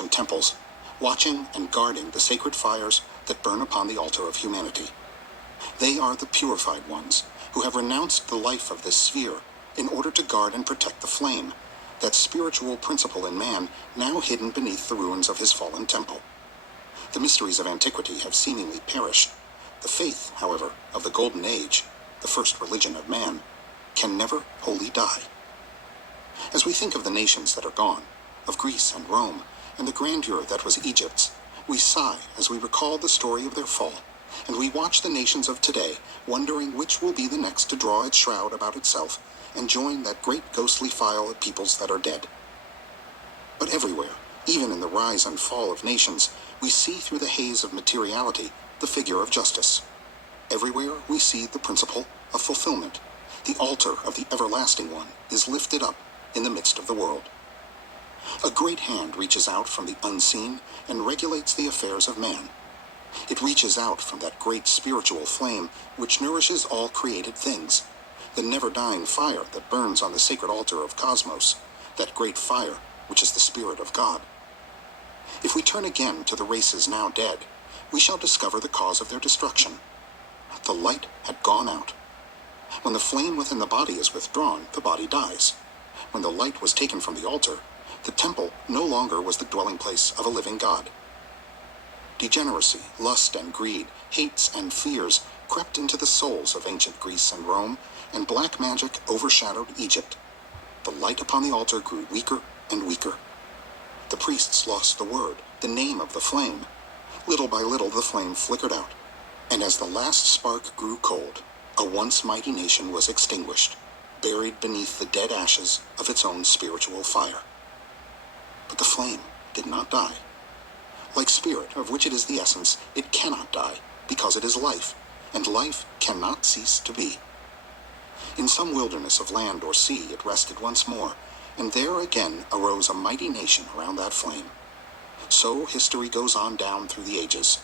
and temples, watching and guarding the sacred fires that burn upon the altar of humanity. They are the purified ones who have renounced the life of this sphere in order to guard and protect the flame, that spiritual principle in man now hidden beneath the ruins of his fallen temple. The mysteries of antiquity have seemingly perished. The faith, however, of the Golden Age, the first religion of man, can never wholly die. As we think of the nations that are gone, of Greece and Rome, and the grandeur that was Egypt's, we sigh as we recall the story of their fall, and we watch the nations of today, wondering which will be the next to draw its shroud about itself and join that great ghostly file of peoples that are dead. But everywhere, even in the rise and fall of nations, we see through the haze of materiality the figure of justice. Everywhere we see the principle of fulfillment. The altar of the everlasting one is lifted up in the midst of the world. A great hand reaches out from the unseen and regulates the affairs of man. It reaches out from that great spiritual flame which nourishes all created things, the never-dying fire that burns on the sacred altar of cosmos, that great fire which is the Spirit of God. If we turn again to the races now dead, we shall discover the cause of their destruction. The light had gone out. When the flame within the body is withdrawn, the body dies. When the light was taken from the altar, the temple no longer was the dwelling place of a living God. Degeneracy, lust and greed, hates and fears crept into the souls of ancient Greece and Rome, and black magic overshadowed Egypt. The light upon the altar grew weaker and weaker. The priests lost the word, the name of the flame. Little by little the flame flickered out, and as the last spark grew cold, a once mighty nation was extinguished, buried beneath the dead ashes of its own spiritual fire. But the flame did not die. Like spirit, of which it is the essence, it cannot die, because it is life, and life cannot cease to be. In some wilderness of land or sea it rested once more, and there again arose a mighty nation around that flame. So history goes on down through the ages.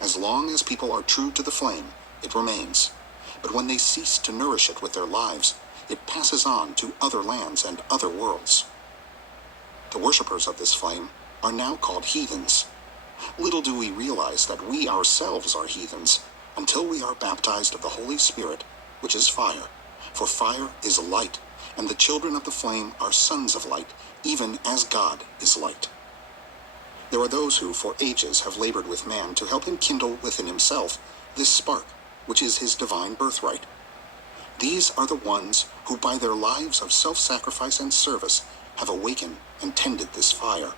As long as people are true to the flame, it remains. But when they cease to nourish it with their lives, it passes on to other lands and other worlds. The worshippers of this flame are now called heathens. Little do we realize that we ourselves are heathens until we are baptized of the Holy Spirit, which is fire. For fire is light, and the children of the flame are sons of light, even as God is light. There are those who for ages have labored with man to help him kindle within himself this spark, which is his divine birthright. These are the ones who by their lives of self-sacrifice and service have awakened and tended this fire,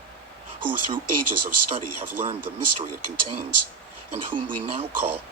who through ages of study have learned the mystery it contains, and whom we now call